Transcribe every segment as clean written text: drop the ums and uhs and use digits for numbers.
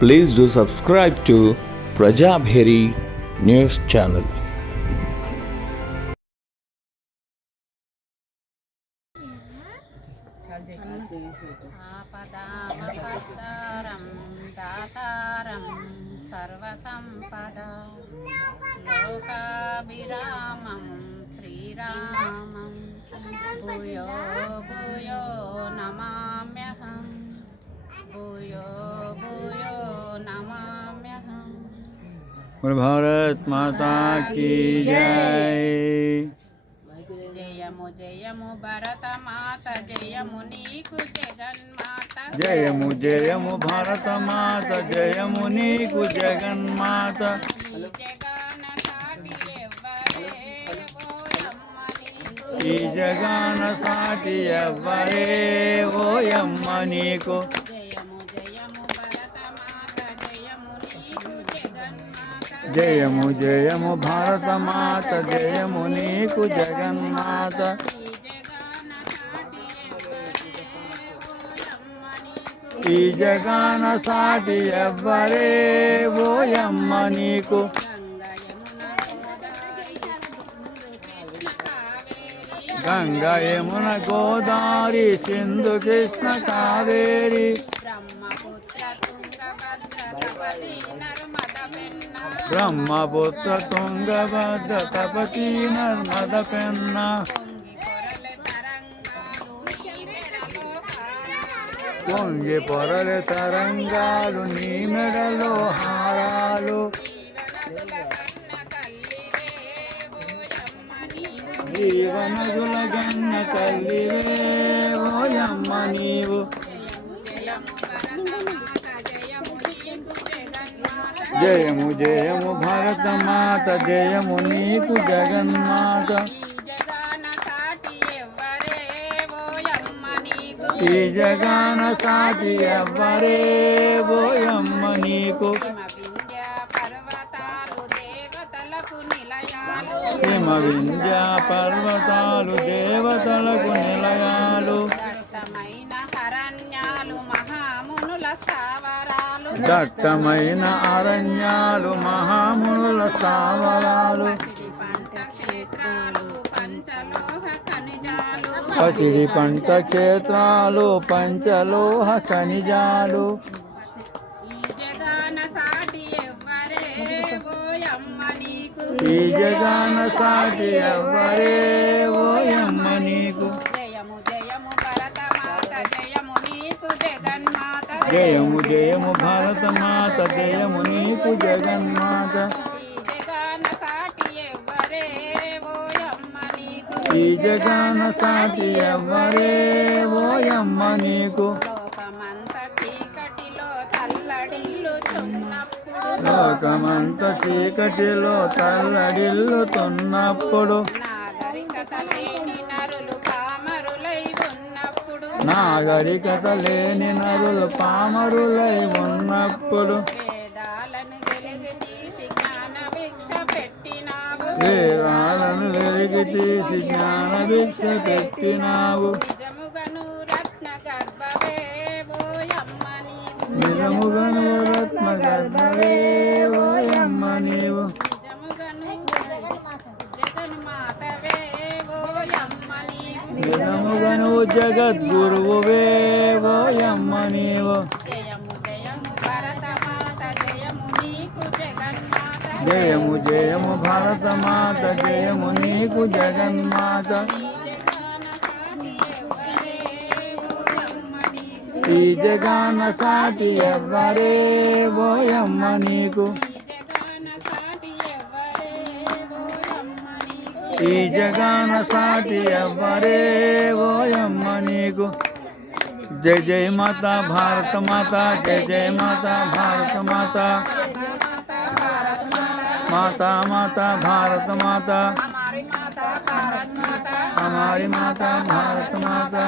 Please do subscribe to Prajabheri News Channel. ఆపదామపద్దారం దాతారం సర్వసంపదా లోకాభిరామం శ్రీరామం భూయో భూయో నమామ్యహం భూయో భూయో నమామ్యహం. भारत माता की जय. జయము జయము భరత మాత జయము నీకు జగన్మాత జయము జయము భారత మాత జయము నీకు జగన్మాత. ఈ జగాన సాటి ఎవ్వరే ఓయమ్మ నీకు. ఈ జగాన సాటి ఎవ్వరే ఓయమ్మ నీకు. జయము జయము భరత మాత జయము జయము భారత మాత జయము నీకు జగన్మాత. ఈ జగాన సాటి ఎవ్వరే ఓయమ్మ నీకు. గంగా యమున గోదావరి సింధు కృష్ణ కావేరి బ్రహ్మపుత్ర తుంగభద్ర తపతి నర్మద పెన్న. పొంగి పొరల తరంగాలు నీ మెడలో హారాలు. జీవనదుల గన్న తల్లివే ఓయమ్మ నీవు. జయము జయము భారత మాత జయము నీకు జగన్మాత. ఈ జగాన సాటి ఎవ్వరే ఓయమ్మ నీకు. హిమ వింధ్య పర్వతాలు దేవతలకు నిలయాలు. దట్టమైన అరణ్యాలు మహామునుల స్థావరాలు. పసిడి పంట క్షేత్రాలు పంచలోహ ఖనిజాలు. ఈ జగాన సాటి ఎవ్వరే ఓయమ్మ నీకు. జయము జయము భరత మాత జయము నీకు జగన్మాత. జయము జయము భారత మాత జయము నీకు జగన్మాత. ఈ జగాన సాటి ఎవ్వరే ఓయమ్మ నీకు. లోకమంత చీకటిలో తల్లడిల్లుతున్నప్పుడు. నాగరికత లేని నరులు పామరులై ఉన్నప్పుడు. వేదాలను వెలిగి తీసి జ్ఞాన భిక్ష పెట్టినావు. నిజముగను రత్న గర్భవే ఓయమ్మ నీవు. నిజముగను జగద్గురువే ఓయమ్మ నీవు. జయము జయము భారత మాత జయము నీకు జగన్మాత. ఈ జగాన సాటి ఎవ్వరే ఓయమ్మ నీకు. ఈ జగాన సాటి ఎవ్వరే ఓయమ్మ నీకు. జయ జయ మాత భారత మాత జయ జయ మాత భారత మాత. మాతా మాతా భారత మాత हमारी माता भारत माता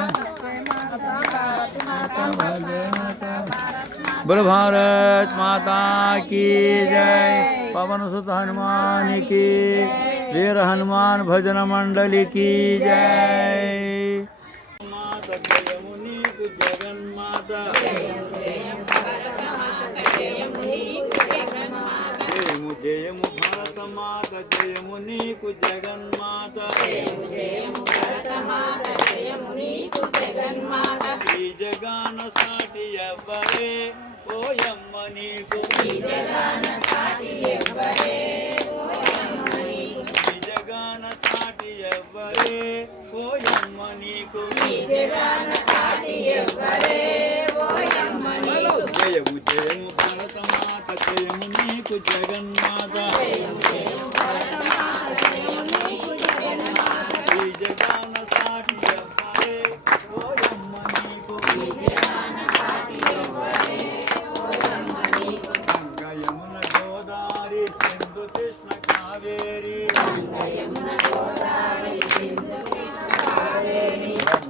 बोल भारत माता की जय। पवन सुत हनुमान की, वीर हनुमान भजन मंडली की जय। माता जय मुनि जगन माता జయము భరతమాత జయము నీకు జగన్మాత ఈ జగాన సాటి ఎవ్వరే ఓయమ్మ నీకు ఈ జగాన సాటి ఎవ్వరే ఓయమ్మ నీకు జయము జయము భరతమాత జయము నీకు జగన్మాత ఈ జగాన సాటి ఎవ్వరే ఓయమ్మ నీకు గంగ యమున గోదావరి సింధు కృష్ణ కావేరి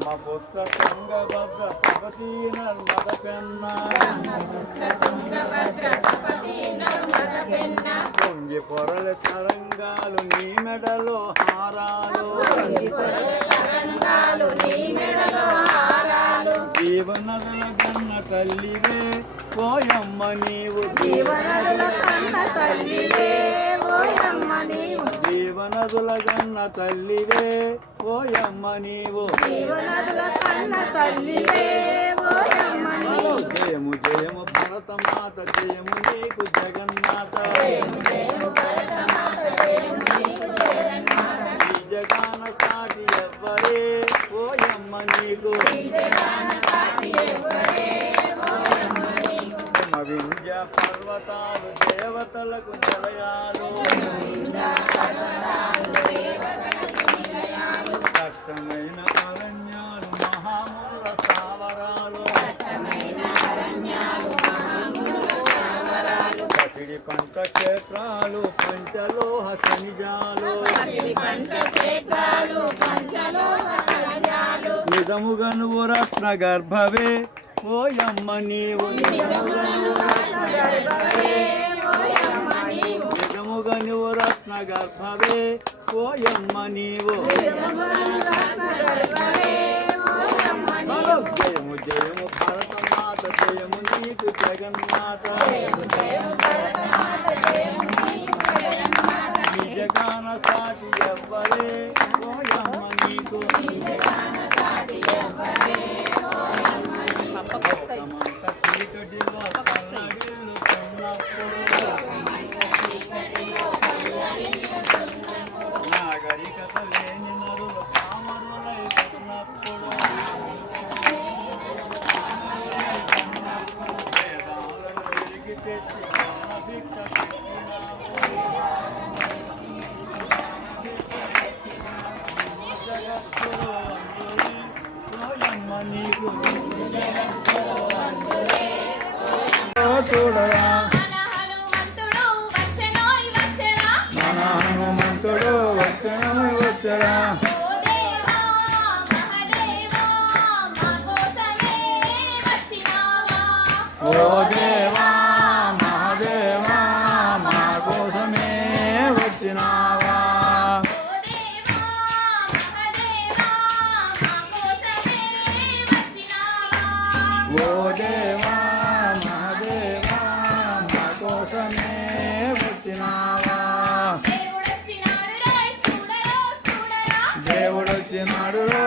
బ్రహ్మపుత్ర తుంగభద్ర తపతీ నర్మద పెన్న పొంగి పొరల తరంగాలు నీ మెడలో హారాలు జీవనదుల కన్న తల్లివే ఓయమ్మ నీవు జీవనదుల కన్న తల్లివే ఓయమ్మ నీవు జయము జయము భరతమాత జయము నీకు జగన్మాత ఈ జగాన సాటి ఎవ్వరే ఓయమ్మ నీకు వింధ్య పర్వతాలు దేవతలకు నిలయాలు కష్టమైన అరణ్యాలు మహామూల స్థావరాలు పసిడి పంట క్షేత్రాలు పంచలోహ ఖనిజాలు నిజముగా నువ్వు రత్న గర్భవే ఓయమ్మ నీవు నిజముగా నువ్వు రత్న గర్భవే ఓయమ్మ నీవు జయము జయము భరతమాత జయము నీకు జగన్మాత ఈ జగాన సాటి ఎవ్వరే ఓయమ్మ నీకు చీకటిలో కన్నడిల్లు నాగరికత లేని నరులు పామరులైతున్నప్పుడు వేదాలను వెలిగి తెచ్చి జ్ఞానభిక్ష జగత్తులో అందరి ఓయమ్మ నీకు చూడరా మన హనుమంతుడు వచ్చరా ఓ దేవా మహాదేవా మా కోసమే వచ్చినావా ఓ దేవా మహాదేవా మా కోసమే వచ్చినావా దేవుడొచ్చినాడు రో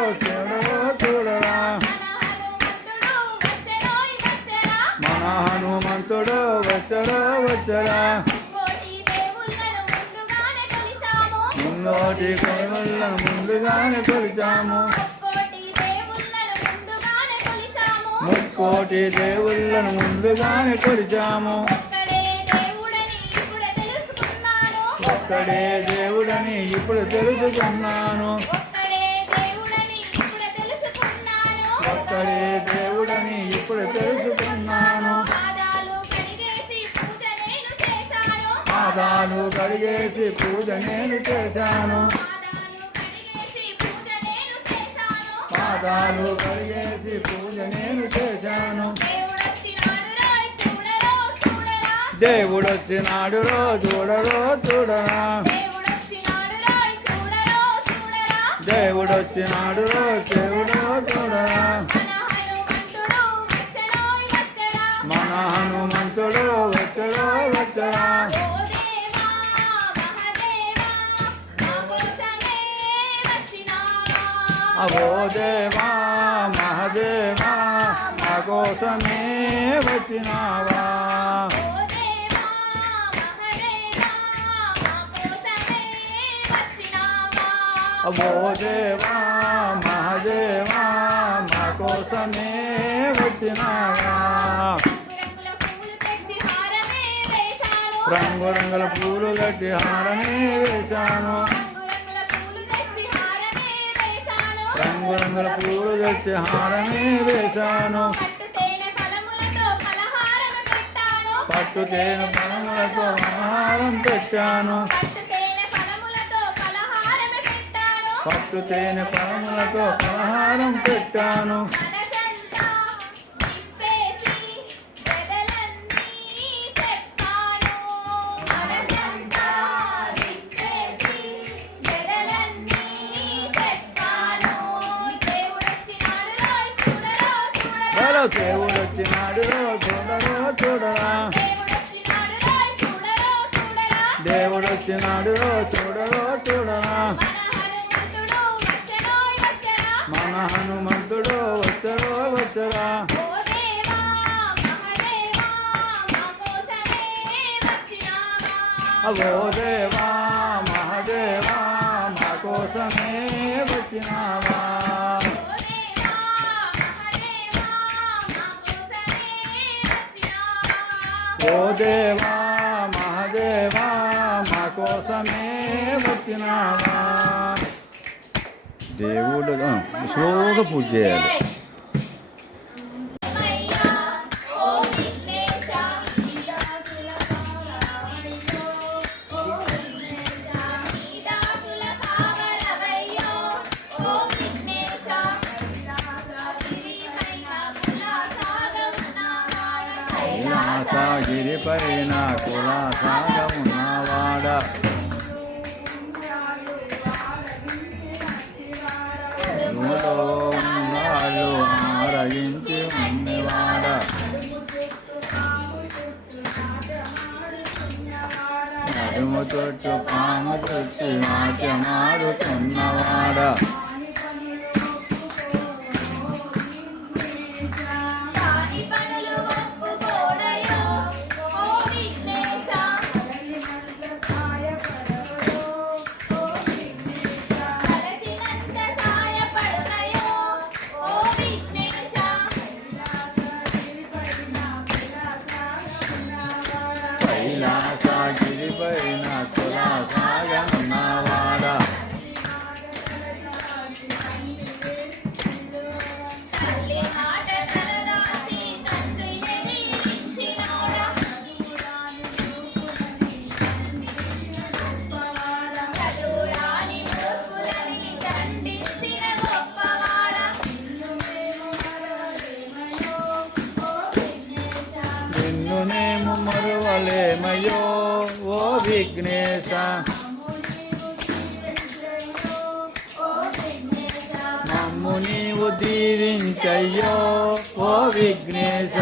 చూడరా మన హనుమంతుడు వచ్చరా మున్నోటి కైవల్లను ముందుగానే కొలిచాము ముక్కోటి దేవుళ్ళను ముందుగానే కొలిచాము ఒక్కడే దేవుడని ఇప్పుడు తెలుసుకున్నాను ఒక్కడే దేవుడని ఇప్పుడు తెలుసుకున్నాను పాదాలు కడిగేసి పూజ నేను చేశాను పాదాలు కడిగేసి పూజ నేను చేశాను దేవుడొచ్చినాడు రో చూడరా దేవుడొచ్చినాడు రో చూడరా మన హనుమంతుడు వచ్చరా ఓ దేవా మహదేవా మా కోసమే వచ్చినావా ఓ దేవా మహదేవా మా కోసమే వచ్చినావా రంగురంగుల పూలు కట్టి హారమే వేశాను రంగురంగుల పూలు తెచ్చి హారమే వేశాను పట్టు తేనె ఫలములతో ఆహారం పెట్టాను పట్టు తేనె ఫలములతో ఆహారం పెట్టాను దేవుడు వచ్చినాడు చూడరో చూడరా దేవుడు వచ్చినాడు చూడరో చూడరా మన హనుమంతుడు వచ్చరో వచ్చరా ఓ దేవా మహదేవా మా కోసమే వచ్చినావా ఓ దేవా మహదేవా మా కోసమే వచ్చినావా దేవుడు స్లోగా పూజ చేయాలి గిరిపైన కులాసాగమున్నవాడ ఉన్నాళ్ళు ఆరగించి ఉన్నవాడ నడుము తొట్టు పాము తొట్టి నాట్యమాడుతున్నవాడ గిరిపైన కులాసాగమున్నవాడ నిన్నునేము మరువలేమయో ఓ విఘ్నేశ మమ్ము నీవు దీవించయ్యో ఓ విఘ్నేశ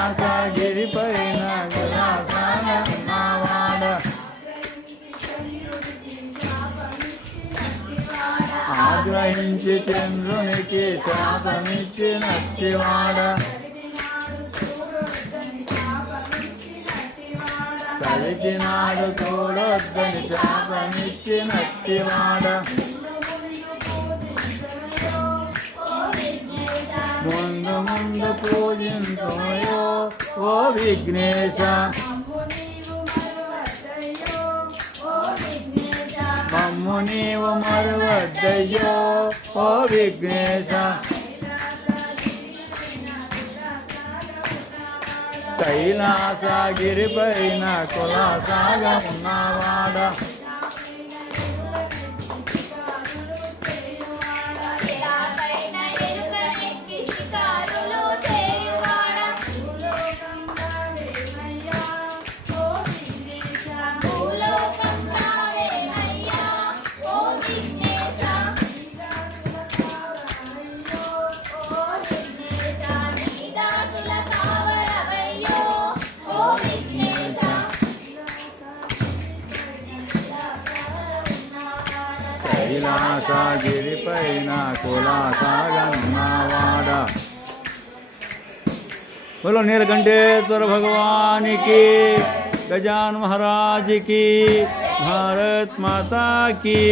కైలాసగిరిపైన కులాసాగమున్నవాడ ఆగ్రహించి చంద్రునికి శాపమిచ్చినట్టివాడ కలికినాడు చూడొద్దని శాపమిచ్చినట్టివాడ ముందు ముందు పూజించోయో ఓ విఘ్నేశ మమ్ము నీవు మరువద్దయ్యో ఓ విఘ్నేశ కైలాసగిరిపైన కులాసాగమున్నవాడ కైలాసగిరిపైన కులాసాగన్నవాడ. बोलो नीलकंठेश्वर भगवान की, गजानन महाराज की, भारत माता की.